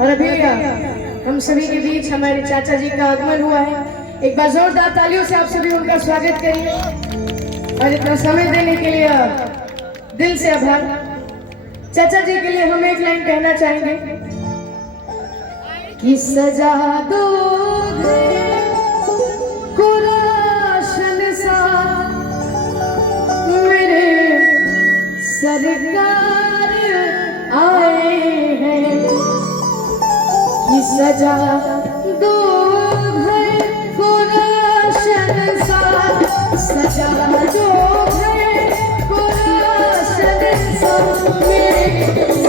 और अभी हम सभी के बीच हमारे चाचा जी का आगमन हुआ है। एक बार जोरदार तालियों से आप सभी उनका स्वागत करिए और इतना समय देने के लिए दिल से आभार। चाचा जी के लिए हम एक लाइन कहना चाहेंगे कि सजा दो कुराशन सा मेरे सरकार आए हैं कि सजा दो घर को रोशन सा सजा दो घर को रोशन सा मेरे